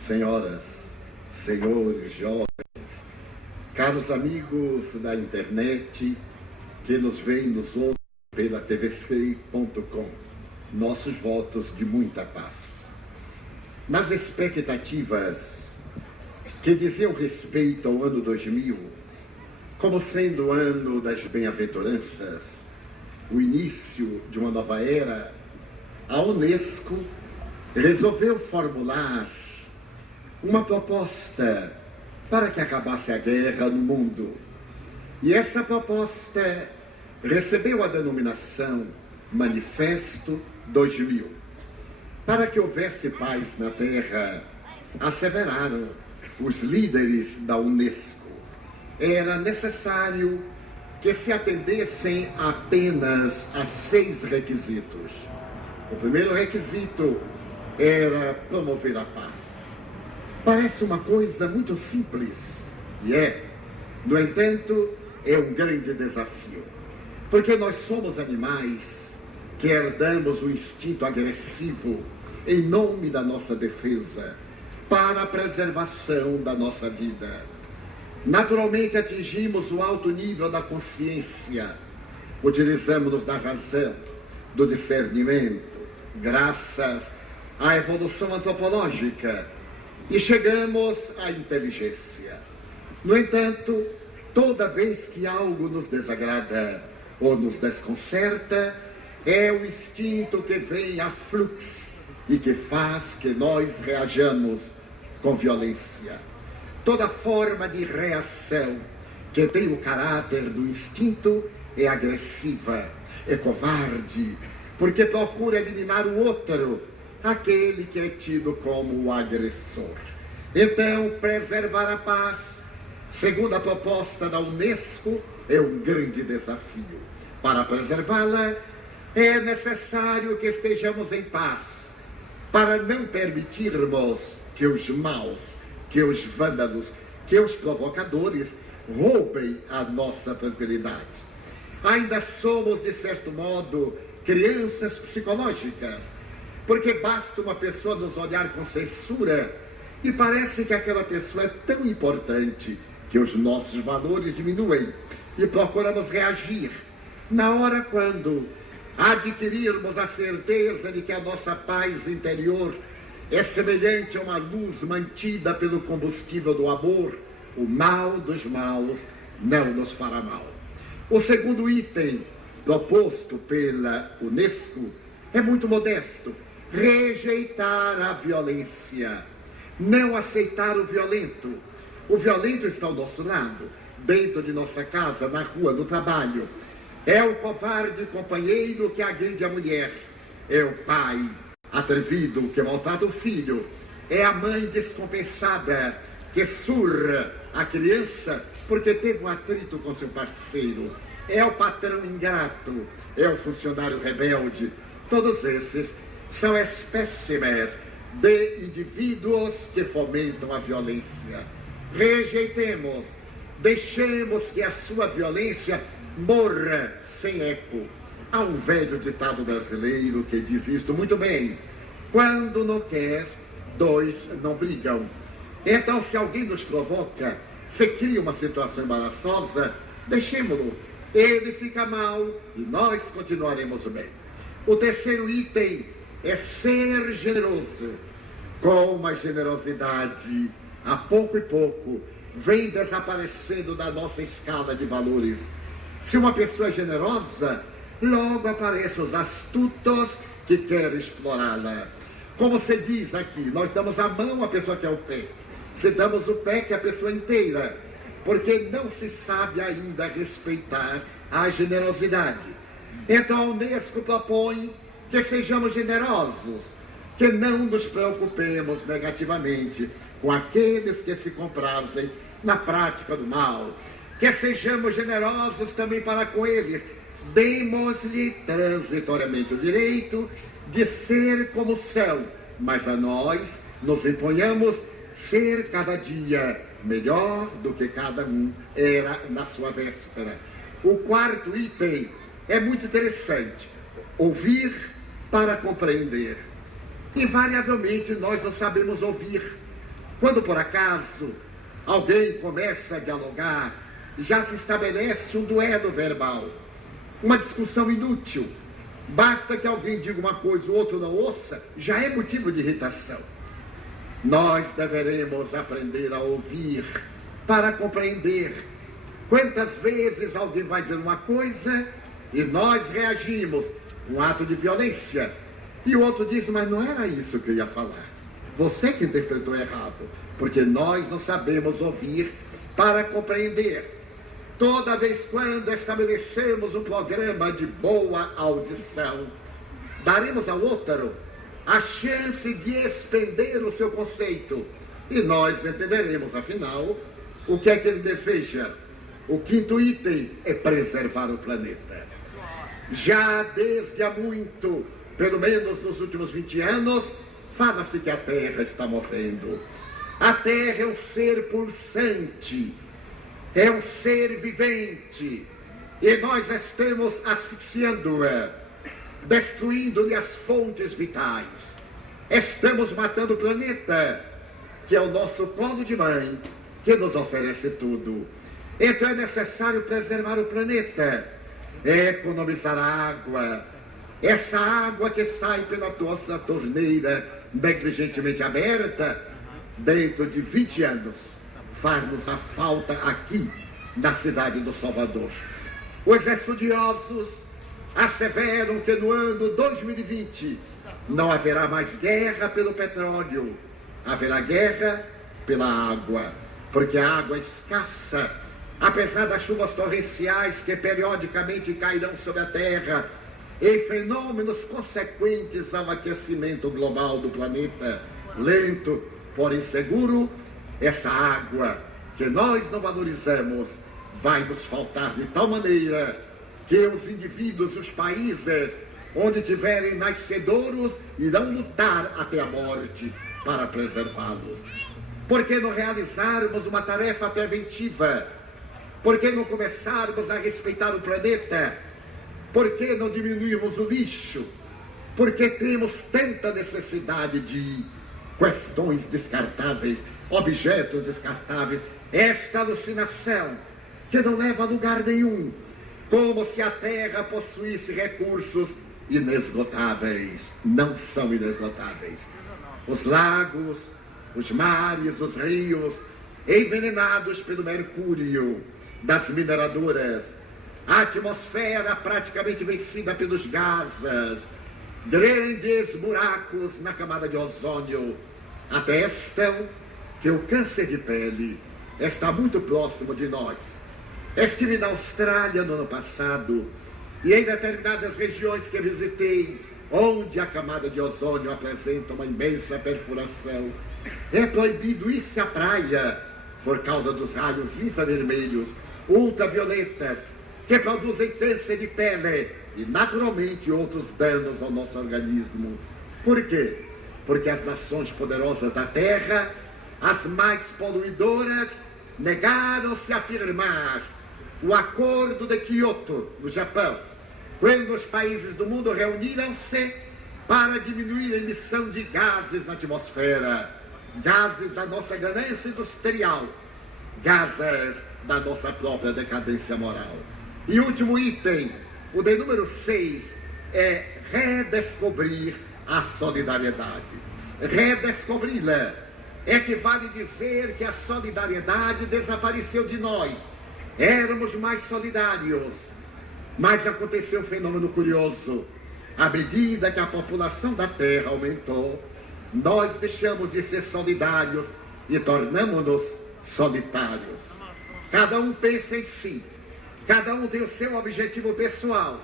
senhoras, senhores, jovens, caros amigos da internet que nos veem, nos ouvem pela tvc.com, nossos votos de muita paz. Nas expectativas que diziam respeito ao ano 2000, como sendo o ano das bem-aventuranças, o início de uma nova era, a Unesco resolveu formular uma proposta para que acabasse a guerra no mundo. E essa proposta recebeu a denominação Manifesto 2000. Para que houvesse paz na Terra, asseveraram os líderes da Unesco, era necessário que se atendessem apenas a 6 requisitos. O primeiro requisito era promover a paz. Parece uma coisa muito simples, e no entanto, é um grande desafio, porque nós somos animais que herdamos o instinto agressivo em nome da nossa defesa, para a preservação da nossa vida. Naturalmente atingimos o alto nível da consciência, utilizamos-nos da razão, do discernimento, graças à evolução antropológica, e chegamos à inteligência. No entanto, toda vez que algo nos desagrada ou nos desconcerta, é o instinto que vem a fluxo e que faz que nós reajamos com violência. Toda forma de reação que tem o caráter do instinto é agressiva, é covarde, porque procura eliminar o outro, aquele que é tido como o agressor. Então, preservar a paz, segundo a proposta da Unesco, é um grande desafio. Para preservá-la, é necessário que estejamos em paz, para não permitirmos que os maus, que os vândalos, que os provocadores roubem a nossa tranquilidade. Ainda somos, de certo modo, crianças psicológicas, porque basta uma pessoa nos olhar com censura e parece que aquela pessoa é tão importante que os nossos valores diminuem e procuramos reagir. Na hora quando adquirirmos a certeza de que a nossa paz interior é semelhante a uma luz mantida pelo combustível do amor, o mal dos maus não nos fará mal. O segundo item proposto pela Unesco é muito modesto: rejeitar a violência, não aceitar o violento. O violento está ao nosso lado, dentro de nossa casa, na rua, no trabalho. É o covarde companheiro que agride a mulher, é o pai atrevido que maltrata o filho, é a mãe descompensada que surra a criança porque teve um atrito com seu parceiro, é o patrão ingrato, é o funcionário rebelde. Todos esses são espécimes de indivíduos que fomentam a violência. Rejeitemos, deixemos que a sua violência morra sem eco. Há um velho ditado brasileiro que diz isto muito bem: quando não quer, dois não brigam. Então, se alguém nos provoca, se cria uma situação embaraçosa, deixemos-lo. Ele fica mal e nós continuaremos bem. O terceiro item é ser generoso. Com a generosidade, a pouco e pouco, vem desaparecendo da nossa escala de valores. Se uma pessoa é generosa, logo aparecem os astutos que querem explorá-la. Como se diz aqui, nós damos a mão à pessoa que é o pé. Se damos o pé, que é a pessoa inteira. Porque não se sabe ainda respeitar a generosidade. Então a Unesco propõe que sejamos generosos, que não nos preocupemos negativamente com aqueles que se comprazem na prática do mal, que sejamos generosos também para com eles, demos-lhe transitoriamente o direito de ser como são, mas a nós nos imponhamos ser cada dia melhor do que cada um era na sua véspera. O quarto item é muito interessante: ouvir para compreender. Invariavelmente nós não sabemos ouvir. Quando por acaso alguém começa a dialogar, já se estabelece um duelo verbal, uma discussão inútil. Basta que alguém diga uma coisa e o outro não ouça, já é motivo de irritação. Nós deveremos aprender a ouvir para compreender. Quantas vezes alguém vai dizer uma coisa e nós reagimos, um ato de violência, e o outro diz, mas não era isso que eu ia falar. Você que interpretou errado, porque nós não sabemos ouvir para compreender. Toda vez quando estabelecemos um programa de boa audição, daremos ao outro a chance de expender o seu conceito, e nós entenderemos, afinal, o que é que ele deseja. O quinto item é preservar o planeta. Já desde há muito, pelo menos nos últimos 20 anos, fala-se que a Terra está morrendo. A Terra é um ser pulsante, é um ser vivente, e nós estamos asfixiando-a, destruindo-lhe as fontes vitais. Estamos matando o planeta, que é o nosso colo de mãe, que nos oferece tudo. Então é necessário preservar o planeta, economizar água. Essa água que sai pela nossa torneira negligentemente aberta, dentro de 20 anos, faz-nos a falta aqui, na cidade do Salvador. Os estudiosos asseveram que no ano 2020 não haverá mais guerra pelo petróleo, haverá guerra pela água, porque a água é escassa, apesar das chuvas torrenciais que periodicamente cairão sobre a terra, em fenômenos consequentes ao aquecimento global do planeta, lento, porém seguro. Essa água que nós não valorizamos vai nos faltar de tal maneira que os indivíduos, os países onde tiverem nascedouros, irão lutar até a morte para preservá-los. Por que não realizarmos uma tarefa preventiva? Por que não começarmos a respeitar o planeta? Por que não diminuirmos o lixo? Por que temos tanta necessidade de questões descartáveis, objetos descartáveis? Esta alucinação que não leva a lugar nenhum, como se a Terra possuísse recursos inesgotáveis. Não são inesgotáveis. Os lagos, os mares, os rios, envenenados pelo mercúrio das mineradoras, a atmosfera praticamente vencida pelos gases, grandes buracos na camada de ozônio, atestam que o câncer de pele está muito próximo de nós. Estive na Austrália no ano passado e em determinadas regiões que visitei, onde a camada de ozônio apresenta uma imensa perfuração, é proibido ir-se à praia por causa dos raios infravermelhos, ultravioletas, que produzem câncer de pele e, naturalmente, outros danos ao nosso organismo. Por quê? Porque as nações poderosas da Terra, as mais poluidoras, negaram-se a firmar o Acordo de Kyoto, no Japão, quando os países do mundo reuniram-se para diminuir a emissão de gases na atmosfera, gases da nossa ganância industrial, gases da nossa própria decadência moral. E último item, o de número 6, é redescobrir a solidariedade. Redescobri-la equivale dizer que a solidariedade desapareceu de nós. Éramos mais solidários, mas aconteceu um fenômeno curioso. À medida que a população da Terra aumentou, nós deixamos de ser solidários e tornamos-nos solitários. Cada um pensa em si, cada um tem o seu objetivo pessoal,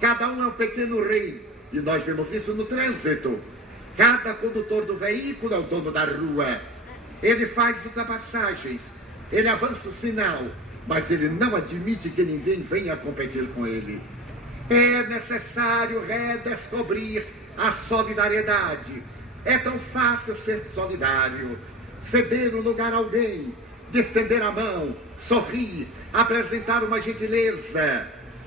cada um é um pequeno rei, e nós vemos isso no trânsito. Cada condutor do veículo é o dono da rua, ele faz ultrapassagens, ele avança o sinal, mas ele não admite que ninguém venha competir com ele. É necessário redescobrir a solidariedade. É tão fácil ser solidário, ceder um lugar a alguém, de estender a mão, sorrir, apresentar uma gentileza.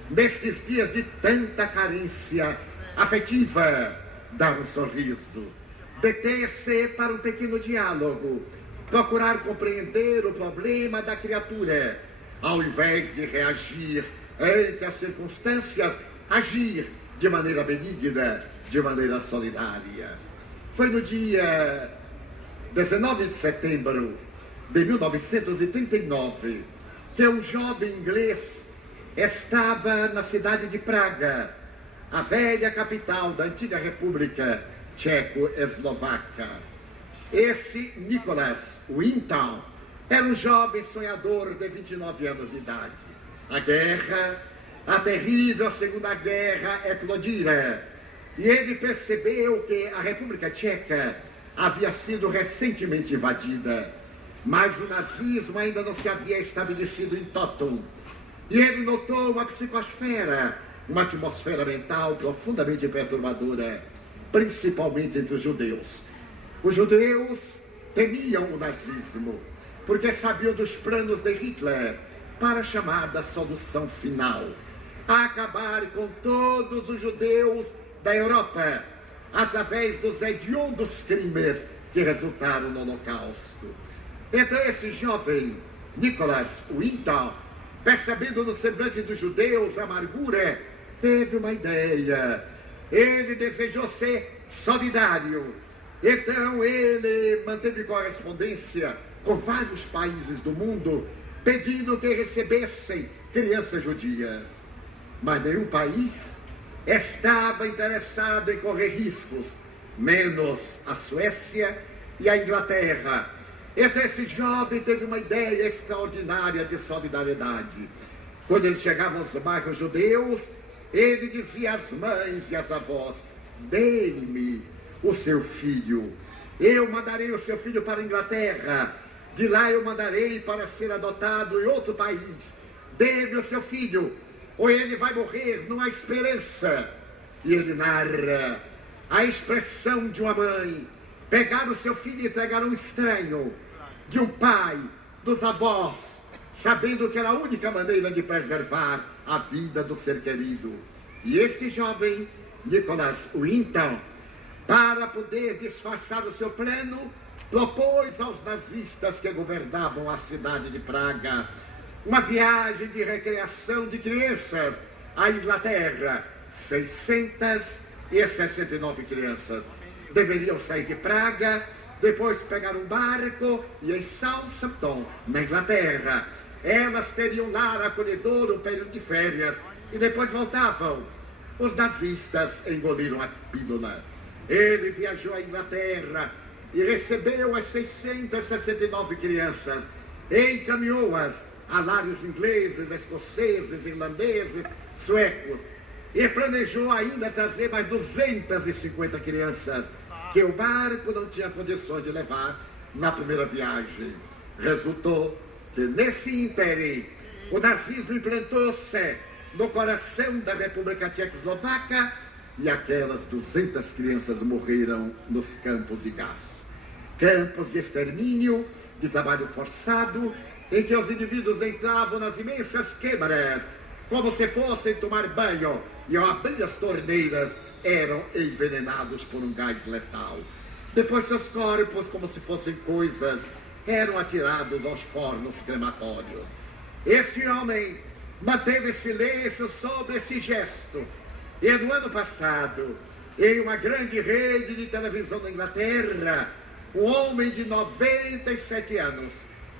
Nestes dias de tanta carência afetiva, dar um sorriso, deter-se para um pequeno diálogo, procurar compreender o problema da criatura, ao invés de reagir ante as circunstâncias, agir de maneira benigna, de maneira solidária. Foi no dia 19 de setembro de 1939 que um jovem inglês estava na cidade de Praga, a velha capital da antiga República Tcheco-Eslovaca. Esse Nicholas Winton era um jovem sonhador de 29 anos de idade. A guerra, a terrível Segunda Guerra eclodira, e ele percebeu que a República Tcheca havia sido recentemente invadida, mas o nazismo ainda não se havia estabelecido em totum. E ele notou uma psicosfera, uma atmosfera mental profundamente perturbadora, principalmente entre os judeus. Os judeus temiam o nazismo, porque sabiam dos planos de Hitler para a chamada solução final, a acabar com todos os judeus da Europa, através dos hediondos crimes que resultaram no Holocausto. Então esse jovem, Nicholas Winton, percebendo no semblante dos judeus a amargura, teve uma ideia. Ele desejou ser solidário. Então ele manteve correspondência com vários países do mundo, pedindo que recebessem crianças judias. Mas nenhum país estava interessado em correr riscos, menos a Suécia e a Inglaterra. Então esse jovem teve uma ideia extraordinária de solidariedade. Quando ele chegava aos bairros judeus, ele dizia às mães e às avós: "Dê-me o seu filho, eu mandarei o seu filho para a Inglaterra, de lá eu mandarei para ser adotado em outro país. Dê-me o seu filho, ou ele vai morrer, não há esperança." E ele narra a expressão de uma mãe pegar o seu filho e entregar a um estranho, de um pai, dos avós, sabendo que era a única maneira de preservar a vida do ser querido. E esse jovem, Nicholas Winton, para poder disfarçar o seu plano, propôs aos nazistas que governavam a cidade de Praga uma viagem de recreação de crianças à Inglaterra. 669 crianças deveriam sair de Praga, depois pegar um barco e em Southampton, na Inglaterra, elas teriam lá acolhedor um período de férias e depois voltavam. Os nazistas engoliram a pílula. Ele viajou à Inglaterra e recebeu as 669 crianças, encaminhou-as a lares ingleses, escoceses, irlandeses, suecos, e planejou ainda trazer mais 250 crianças que o barco não tinha condições de levar na primeira viagem. Resultou que nesse ínterim o nazismo implantou-se no coração da República Tchecoslovaca e aquelas 200 crianças morreram nos campos de gás. Campos de extermínio, de trabalho forçado, em que os indivíduos entravam nas imensas câmaras como se fossem tomar banho e ao abrir as torneiras eram envenenados por um gás letal. Depois seus corpos, como se fossem coisas, eram atirados aos fornos crematórios. Esse homem manteve silêncio sobre esse gesto. E no ano passado, em uma grande rede de televisão da Inglaterra, um homem de 97 anos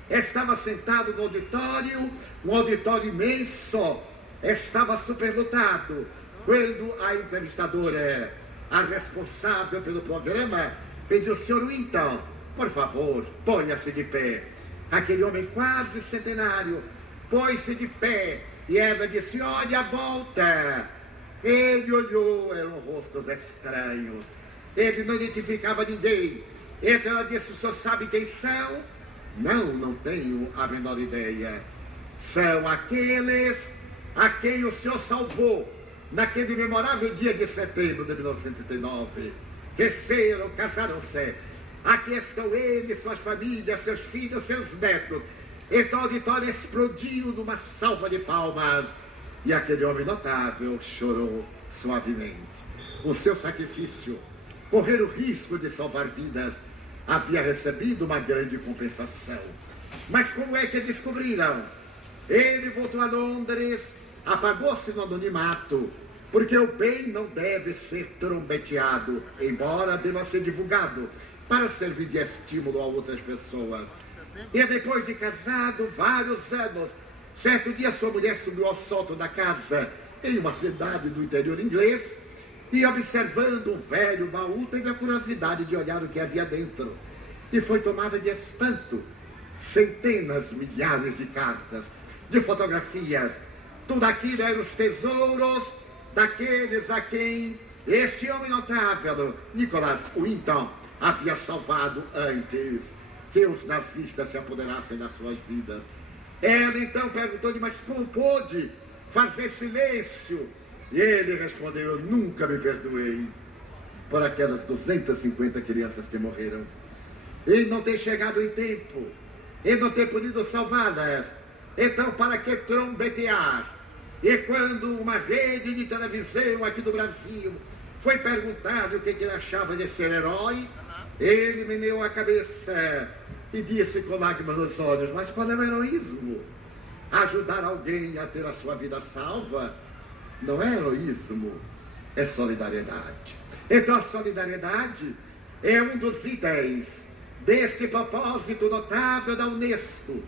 estava sentado no auditório, um auditório imenso, estava superlotado, quando a entrevistadora, a responsável pelo programa, pediu: "Sr. Winton, por favor, ponha-se de pé." Aquele homem quase centenário pôs-se de pé e ela disse: "Olhe à volta." Ele olhou, eram rostos estranhos, ele não identificava ninguém. Então ela disse: "O senhor sabe quem são?" Não tenho a menor ideia." "São aqueles a quem o senhor salvou naquele memorável dia de setembro de 1939. Cresceram, casaram-se. Aqui estão eles, suas famílias, seus filhos, seus netos." Então o auditório explodiu numa salva de palmas. E aquele homem notável chorou suavemente. O seu sacrifício, correr o risco de salvar vidas, havia recebido uma grande compensação. Mas como é que descobriram? Ele voltou a Londres, apagou-se no anonimato, porque o bem não deve ser trombeteado, embora deva ser divulgado, para servir de estímulo a outras pessoas. E depois de casado vários anos, certo dia sua mulher subiu ao sótão da casa, em uma cidade do interior inglês, e observando um velho baú, teve a curiosidade de olhar o que havia dentro. E foi tomada de espanto. Centenas, milhares de cartas, de fotografias. Tudo aquilo eram os tesouros daqueles a quem este homem notável, Nicholas Winton, havia salvado antes que os nazistas se apoderassem das suas vidas. Ela então perguntou-lhe, mas como pôde fazer silêncio? E ele respondeu, eu nunca me perdoei por aquelas 250 crianças que morreram. Ele não tem chegado em tempo, ele não tem podido salvá-las. Então, para que trombetear? E quando uma rede de televisão aqui do Brasil foi perguntado o que ele achava de ser herói, ele meneou a cabeça e disse com lágrimas nos olhos, mas qual é o heroísmo? Ajudar alguém a ter a sua vida salva? Não é heroísmo, é solidariedade. Então a solidariedade é um dos itens desse propósito notável da Unesco.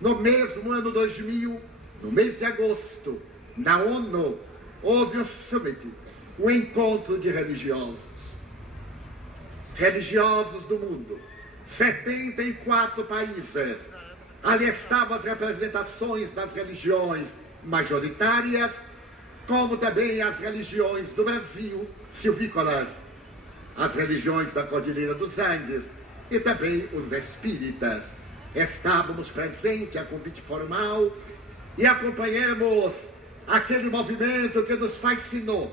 No mesmo ano 2000, no mês de agosto, na ONU, houve um summit, um encontro de religiosos do mundo, 74 países. Ali estavam as representações das religiões majoritárias, como também as religiões do Brasil, silvícolas, as religiões da Cordilheira dos Andes e também os espíritas. Estávamos presentes a convite formal e acompanhamos aquele movimento que nos fascinou,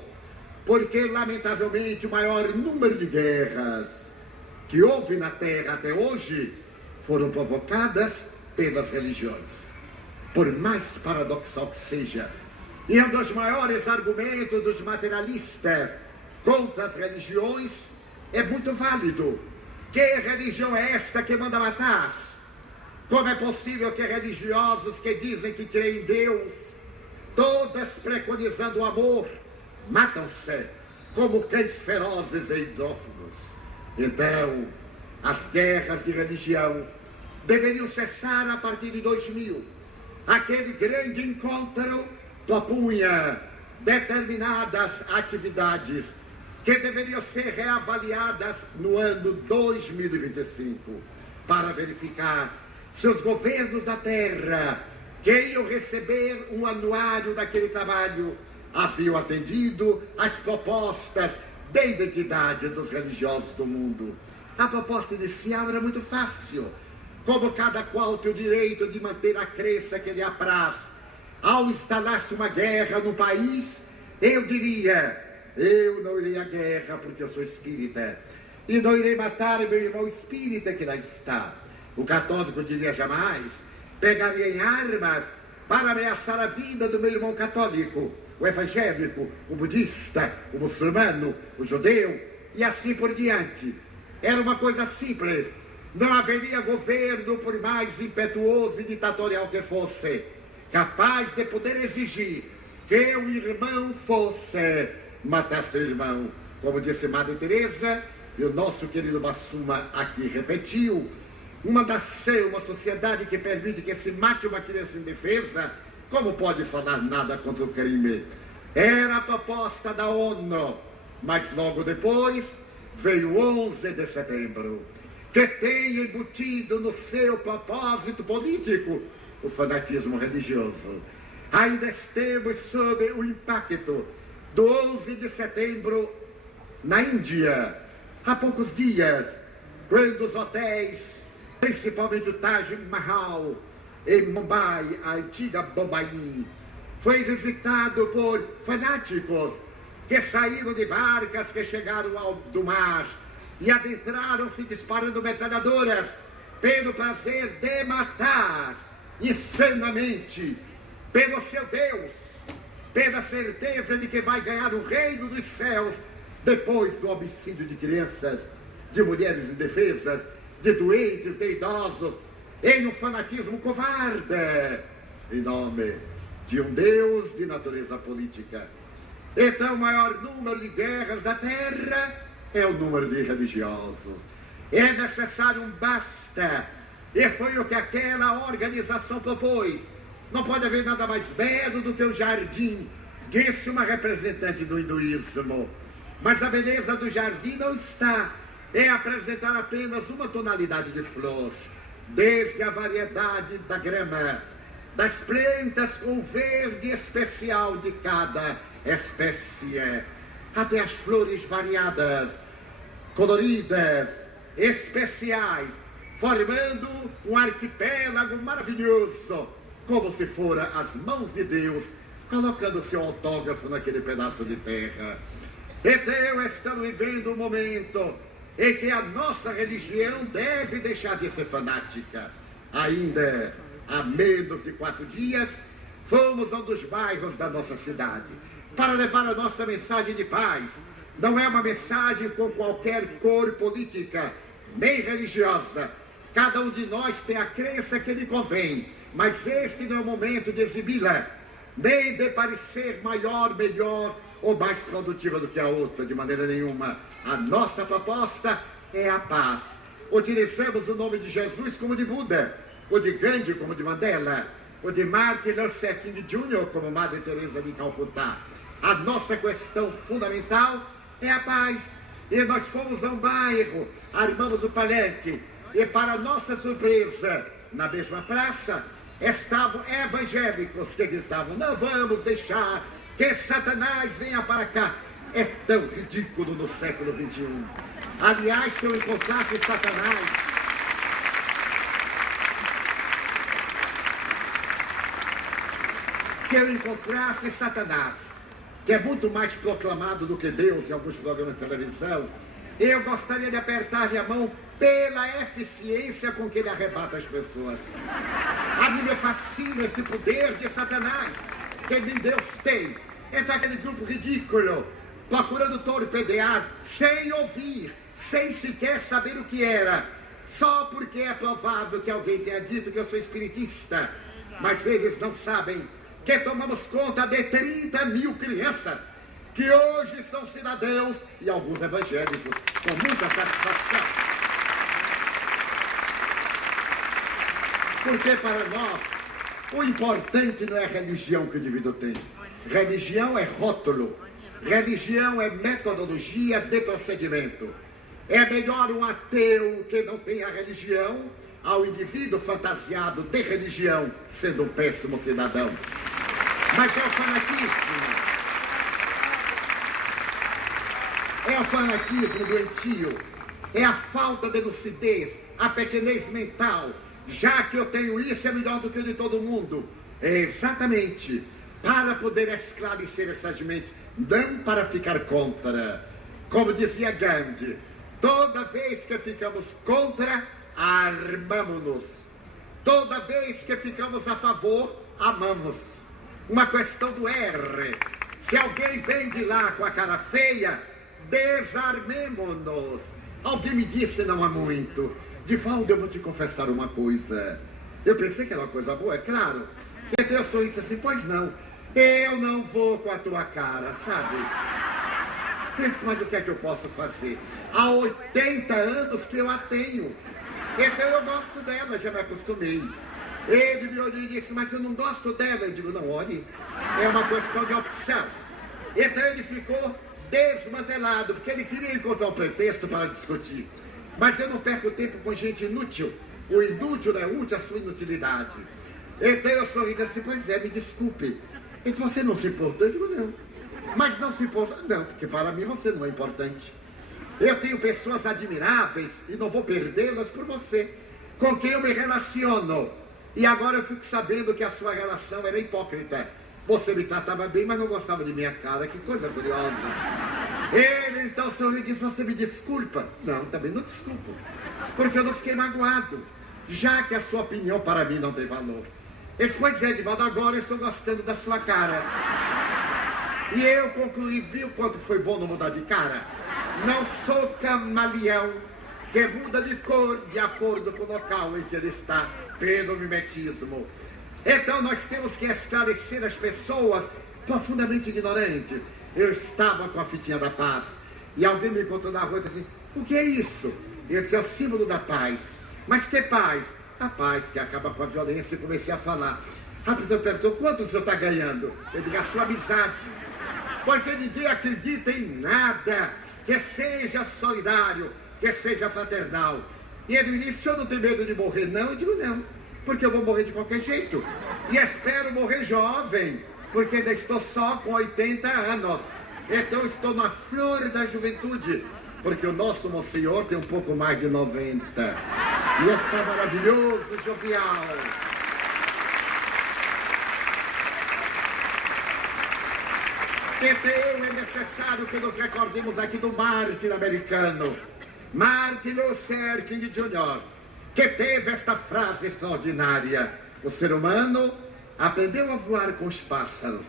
porque lamentavelmente o maior número de guerras que houve na Terra até hoje foram provocadas pelas religiões, por mais paradoxal que seja. E um dos maiores argumentos dos materialistas contra as religiões é muito válido. Que religião é esta que manda matar? Como é possível que religiosos que dizem que creem em Deus, todas preconizando o amor, matam-se como cães ferozes e hidrófugos? Então, as guerras de religião deveriam cessar a partir de 2000. Aquele grande encontro propunha determinadas atividades que deveriam ser reavaliadas no ano 2025, para verificar se os governos da Terra que iam receber um anuário daquele trabalho haviam atendido às propostas de identidade dos religiosos do mundo. A proposta inicial era muito fácil, como cada qual tem o direito de manter a crença que lhe apraz. Ao instalar-se uma guerra no país, eu diria, eu não irei à guerra porque eu sou espírita, e não irei matar meu irmão espírita que lá está. O católico diria jamais, pegaria em armas para ameaçar a vida do meu irmão católico, o evangélico, o budista, o muçulmano, o judeu, e assim por diante. Era uma coisa simples, não haveria governo, por mais impetuoso e ditatorial que fosse, capaz de poder exigir que o irmão fosse matar seu irmão. Como disse Madre Teresa, e o nosso querido Massuma aqui repetiu, uma nação, uma sociedade que permite que se mate uma criança indefesa, como pode falar nada contra o crime? Era a proposta da ONU, mas logo depois veio o 11 de setembro, que tem embutido no seu propósito político o fanatismo religioso. Ainda estamos sob o impacto do 11 de setembro na Índia. Há poucos dias, quando os hotéis, principalmente o Taj Mahal, em Mumbai, a antiga Bombay, foi visitado por fanáticos que saíram de barcas que chegaram do mar e adentraram-se disparando metralhadoras pelo prazer de matar insanamente, pelo seu Deus, pela certeza de que vai ganhar o reino dos céus depois do homicídio de crianças, de mulheres indefesas, de doentes, de idosos, em um fanatismo covarde, em nome de um Deus de natureza política. Então, o maior número de guerras da terra é o número de religiosos. É necessário um basta, e foi o que aquela organização propôs. Não pode haver nada mais belo do que o jardim, disse uma representante do hinduísmo. Mas a beleza do jardim não está em apresentar apenas uma tonalidade de flor, desde a variedade da grama, das plantas com o verde especial de cada espécie, até as flores variadas, coloridas, especiais, formando um arquipélago maravilhoso, como se fora as mãos de Deus, colocando seu autógrafo naquele pedaço de terra. Então, estamos vivendo um momento em que a nossa religião deve deixar de ser fanática. Ainda há menos de 4 dias, fomos a um dos bairros da nossa cidade para levar a nossa mensagem de paz. Não é uma mensagem com qualquer cor política, nem religiosa. Cada um de nós tem a crença que lhe convém, mas este não é o momento de exibi-la, nem de parecer maior, melhor ou mais produtiva do que a outra, de maneira nenhuma. A nossa proposta é a paz. Utilizamos o nome de Jesus como de Buda, ou de Gandhi como de Mandela, ou de Martin Luther King Jr. como Madre Teresa de Calcutá. A nossa questão fundamental é a paz. E nós fomos a um bairro, armamos o palenque, e para nossa surpresa, na mesma praça, estavam evangélicos que gritavam: não vamos deixar que Satanás venha para cá. É tão ridículo no século XXI. Aliás, se eu encontrasse Satanás, que é muito mais proclamado do que Deus em alguns programas de televisão, eu gostaria de apertar-lhe a mão pela eficiência com que ele arrebata as pessoas. A mim me fascina esse poder de Satanás, que nem Deus tem. Então aquele grupo ridículo, procurando torpedear, sem ouvir, sem sequer saber o que era, só porque é provável que alguém tenha dito que eu sou espiritista. Mas eles não sabem que tomamos conta de 30 mil crianças, que hoje são cidadãos e alguns evangélicos, com muita satisfação. Porque para nós, o importante não é a religião que o indivíduo tem. Religião é rótulo. Religião é metodologia de procedimento. É melhor um ateu que não tenha religião ao indivíduo fantasiado de religião, sendo um péssimo cidadão. Mas é o fanatismo. É o fanatismo doentio. É a falta de lucidez, a pequenez mental. Já que eu tenho isso, é melhor do que o de todo mundo. É exatamente para poder esclarecer essas mentes, não para ficar contra. Como dizia Gandhi, toda vez que ficamos contra, armamos-nos. Toda vez que ficamos a favor, amamos. Uma questão do R. Se alguém vem de lá com a cara feia, desarmemo-nos. Alguém me disse não há muito: Divaldo, eu vou te confessar uma coisa. Eu pensei que era uma coisa boa, é claro. Então eu sou assim: pois não, eu não vou com a tua cara, sabe? Eu disse: mas o que é que eu posso fazer? Há 80 anos que eu a tenho. Então eu gosto dela, já me acostumei. Ele me olhou e disse: mas eu não gosto dela. Eu digo: não, olhe, é uma questão de opção. Então ele ficou desmantelado, porque ele queria encontrar um pretexto para discutir. Mas eu não perco tempo com gente inútil. O inútil é útil à sua inutilidade. Então eu sorri assim: pois é, me desculpe. Então você não se importou? Eu digo: não. Mas não se importa? Não, porque para mim você não é importante. Eu tenho pessoas admiráveis e não vou perdê-las por você, com quem eu me relaciono. E agora eu fico sabendo que a sua relação era hipócrita. Você me tratava bem, mas não gostava de minha cara. Que coisa curiosa. Ele então sorriu e disse: você me desculpa? Não, também não desculpo, porque eu não fiquei magoado, já que a sua opinião para mim não tem valor. Ele disse: pois é, Divaldo, agora eu estou gostando da sua cara. E eu concluí: viu quanto foi bom não mudar de cara? Não sou camaleão, que muda de cor de acordo com o local em que ele está, pelo mimetismo. Então nós temos que esclarecer as pessoas profundamente ignorantes. Eu estava com a fitinha da paz e alguém me encontrou na rua e disse assim: o que é isso? Eu disse: é o símbolo da paz. Mas que paz? A paz que acaba com a violência. E comecei a falar. A pessoa perguntou: quanto o senhor está ganhando? Eu digo: a sua amizade. Porque ninguém acredita em nada que seja solidário, que seja fraternal. E ele disse: o senhor não tem medo de morrer, não? Eu digo: não, porque eu vou morrer de qualquer jeito. E espero morrer jovem, porque ainda estou só com 80 anos. Então estou na flor da juventude, porque o nosso Monsenhor tem um pouco mais de 90. E está maravilhoso, jovial. Então é necessário que nos recordemos aqui do mártir americano, Martin Luther King Jr., que teve esta frase extraordinária: o ser humano aprendeu a voar com os pássaros,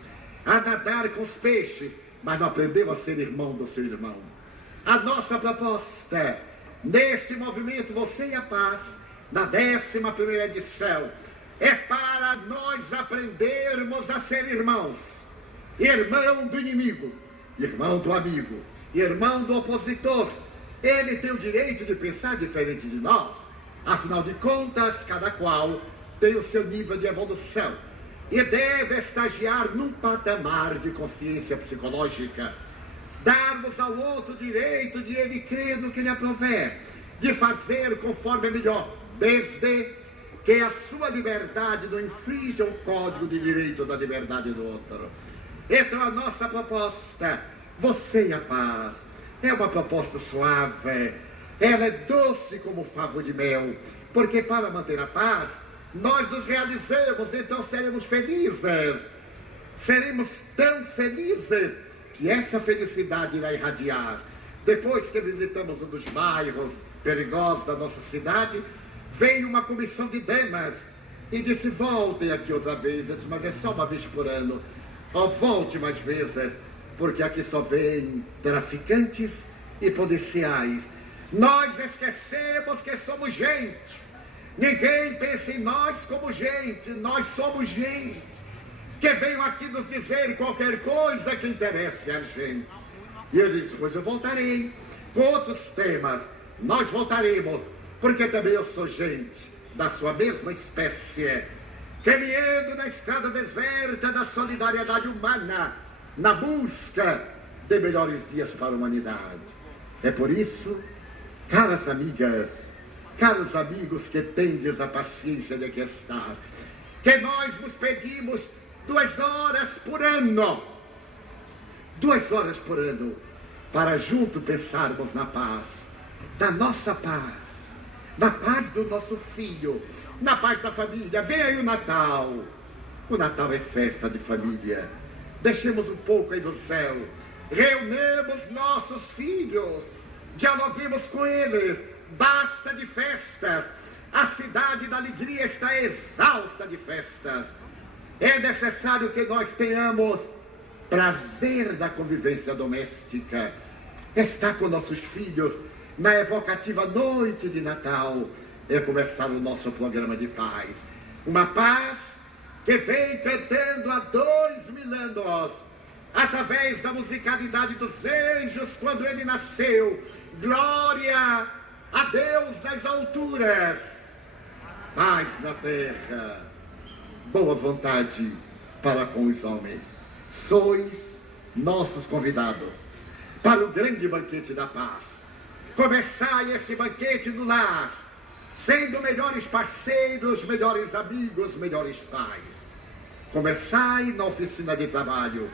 a nadar com os peixes, mas não aprendeu a ser irmão do seu irmão. A nossa proposta nesse movimento Você e a Paz, na 11ª edição, é para nós aprendermos a ser irmãos. Irmão do inimigo, irmão do amigo, irmão do opositor. Ele tem o direito de pensar diferente de nós. Afinal de contas, cada qual tem o seu nível de evolução e deve estagiar num patamar de consciência psicológica. Darmos ao outro direito de ele crer no que lhe aprover, de fazer conforme é melhor, desde que a sua liberdade não infrinja o código de direito da liberdade do outro. Então a nossa proposta, Você e a Paz, é uma proposta suave, ela é doce como favo de mel, porque para manter a paz, nós nos realizamos, então seremos felizes. Seremos tão felizes que essa felicidade irá irradiar. Depois que visitamos um dos bairros perigosos da nossa cidade, veio uma comissão de damas e disse: voltem aqui outra vez. Eu disse: mas é só uma vez por ano. Oh, volte mais vezes, porque aqui só vêm traficantes e policiais. Nós esquecemos que somos gente. Ninguém pensa em nós como gente. Nós somos gente que veio aqui nos dizer qualquer coisa que interesse a gente. E eu disse: pois eu voltarei com outros temas. Nós voltaremos, porque também eu sou gente da sua mesma espécie, caminhando na estrada deserta da solidariedade humana, na busca de melhores dias para a humanidade. É por isso, caras amigas, caros amigos que tendes a paciência de aqui estar, que nós vos pedimos 2 horas por ano, 2 horas por ano, para junto pensarmos na paz, da nossa paz, na paz do nosso filho, na paz da família. Vem aí o Natal. O Natal é festa de família. Deixemos um pouco aí do céu. Reunamos nossos filhos. Dialoguemos com eles. Basta de festas. A cidade da alegria está exausta de festas. É necessário que nós tenhamos prazer da convivência doméstica. Estar com nossos filhos na evocativa noite de Natal é começar o nosso programa de paz. Uma paz que vem cantando há 2000 anos, através da musicalidade dos anjos, quando ele nasceu. Glória a Deus nas alturas, paz na terra, boa vontade para com os homens. Sois nossos convidados para o grande banquete da paz. Começai esse banquete no lar, sendo melhores parceiros, melhores amigos, melhores pais. Começai na oficina de trabalho,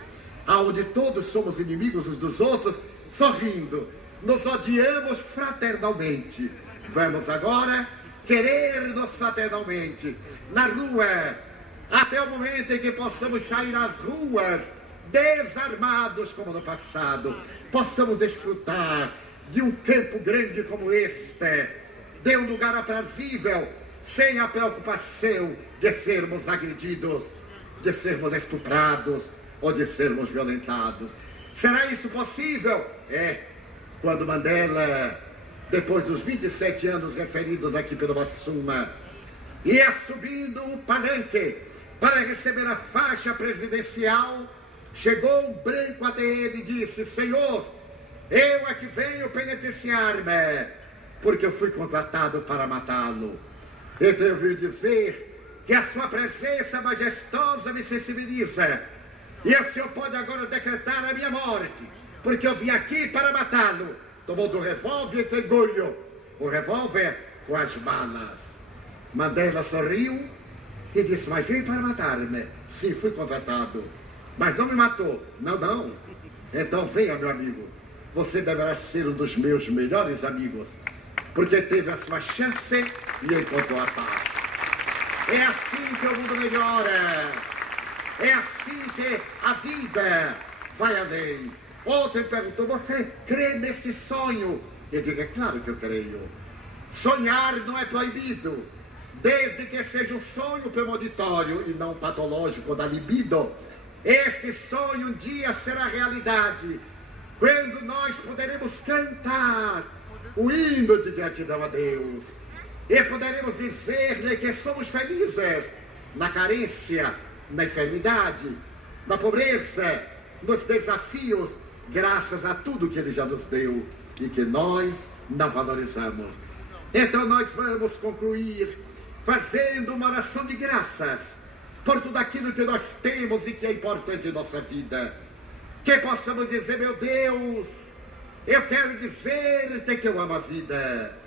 onde todos somos inimigos uns dos outros, sorrindo, nos odiamos fraternalmente. Vamos agora querer-nos fraternalmente na rua, até o momento em que possamos sair às ruas desarmados como no passado, possamos desfrutar de um campo grande como este, de um lugar aprazível, sem a preocupação de sermos agredidos, de sermos estuprados ou de sermos violentados. Será isso possível? É, quando Mandela depois dos 27 anos referidos aqui pelo Assuma, ia subindo o palanque para receber a faixa presidencial, chegou um branco até ele e disse: Senhor, eu aqui venho penitenciar-me, porque eu fui contratado para matá-lo. Eu devo dizer que a sua presença majestosa me sensibiliza, e o senhor pode agora decretar a minha morte, porque eu vim aqui para matá-lo. Tomou do revólver e entregou-lhe o revólver com as balas. Mandela sorriu e disse: mas veio para matar-me. Sim, fui contratado, mas não me matou. Não. Então venha, meu amigo, você deverá ser um dos meus melhores amigos, porque teve a sua chance e encontrou a paz. É assim que o mundo melhora. É assim que a vida vai além. Outro perguntou: você crê nesse sonho? Eu digo: é claro que eu creio. Sonhar não é proibido, desde que seja um sonho premonitório e não patológico da libido. Esse sonho um dia será realidade, quando nós poderemos cantar o hino de gratidão a Deus, e poderemos dizer-lhe que somos felizes na carência, na enfermidade, na pobreza, nos desafios, graças a tudo que Ele já nos deu e que nós não valorizamos. Então nós vamos concluir fazendo uma oração de graças por tudo aquilo que nós temos e que é importante em nossa vida. Que possamos dizer: meu Deus, eu quero dizer-te que eu amo a vida,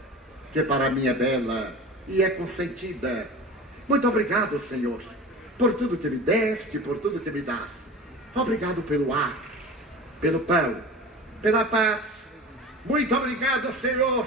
que para mim é bela e é consentida. Muito obrigado, Senhor, por tudo que me deste, por tudo que me dás. Obrigado pelo ar, pelo pão, pela paz. Muito obrigado, Senhor,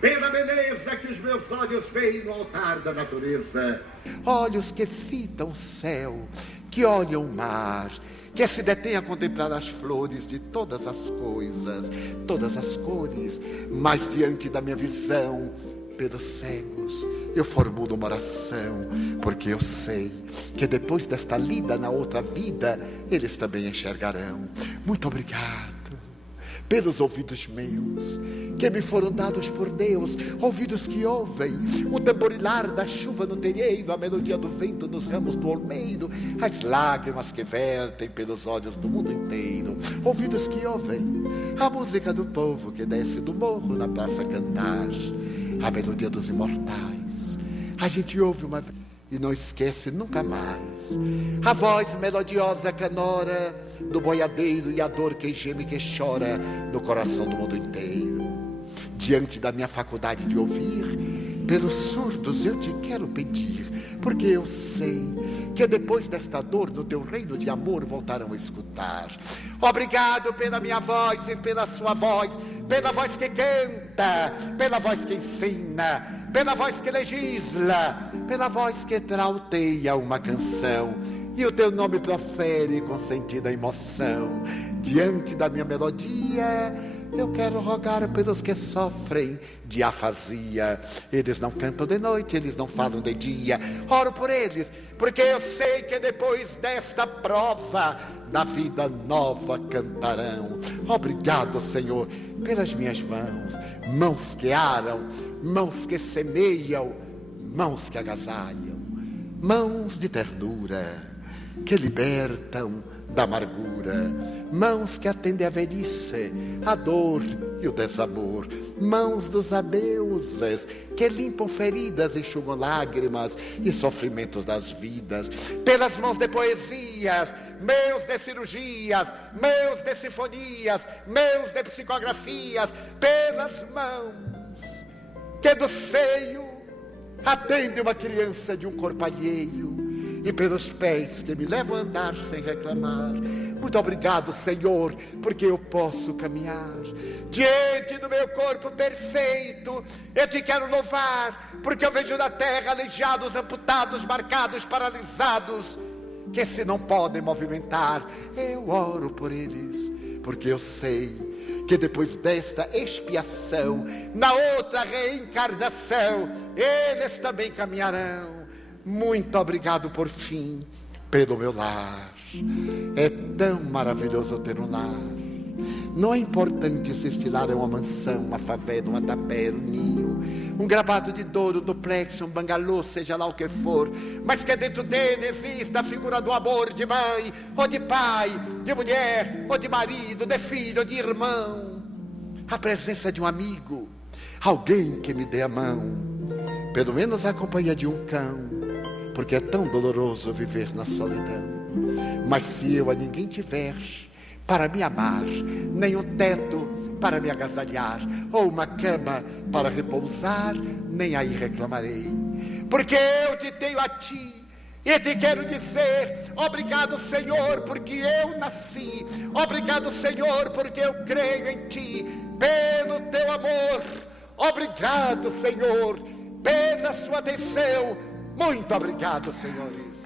pela beleza que os meus olhos veem no altar da natureza. Olhos que fitam o céu, que olham o mar, que se detêm a contemplar as flores de todas as coisas, todas as cores, mas diante da minha visão, pelos cegos, eu formulo uma oração, porque eu sei que depois desta lida na outra vida, eles também enxergarão. Muito obrigado pelos ouvidos meus, que me foram dados por Deus, ouvidos que ouvem o tamborilar da chuva no terreiro, a melodia do vento nos ramos do olmeiro, as lágrimas que vertem pelos olhos do mundo inteiro, ouvidos que ouvem a música do povo que desce do morro na praça cantar, a melodia dos imortais. A gente ouve uma vez e não esquece nunca mais a voz melodiosa canora do boiadeiro e a dor que geme e que chora no coração do mundo inteiro. Diante da minha faculdade de ouvir, pelos surdos eu te quero pedir, porque eu sei que depois desta dor do teu reino de amor voltarão a escutar. Obrigado pela minha voz e pela sua voz, pela voz que canta, pela voz que ensina, pela voz que legisla, pela voz que trauteia uma canção e o teu nome profere com sentida emoção. Diante da minha melodia, eu quero rogar pelos que sofrem de afasia. Eles não cantam de noite, eles não falam de dia. Oro por eles, porque eu sei que depois desta prova, da vida nova cantarão. Obrigado, Senhor, pelas minhas mãos, mãos que aram, mãos que semeiam, mãos que agasalham, mãos de ternura, que libertam da amargura, mãos que atendem a velhice, a dor e o desamor, mãos dos adeuses, que limpam feridas, enxugam lágrimas e sofrimentos das vidas, pelas mãos de poesias, meus de cirurgias, meus de sinfonias, meus de psicografias, pelas mãos que do seio atende uma criança de um corpo alheio, e pelos pés que me levam a andar sem reclamar. Muito obrigado, Senhor, porque eu posso caminhar diante do meu corpo perfeito. Eu te quero louvar, porque eu vejo na terra aleijados, amputados, marcados, paralisados, que se não podem movimentar. Eu oro por eles, porque eu sei que depois desta expiação, na outra reencarnação, eles também caminharão. Muito obrigado por fim pelo meu lar. É tão maravilhoso ter um lar, Não é importante se este lar é uma mansão, uma favela, uma tapera, um ninho, um gravado de Douro, um duplex, um bangalô, seja lá o que for, mas que dentro dele exista a figura do amor de mãe, ou de pai, de mulher, ou de marido, de filho, ou de irmão. A presença de um amigo, alguém que me dê a mão, pelo menos a companhia de um cão, porque é tão doloroso viver na solidão. Mas se eu a ninguém tiver para me amar, nem um teto para me agasalhar, ou uma cama para repousar, nem aí reclamarei, porque eu te tenho a ti, e te quero dizer, obrigado Senhor, porque eu nasci, obrigado Senhor, porque eu creio em ti, pelo teu amor, obrigado Senhor, pela sua atenção, muito obrigado, senhores.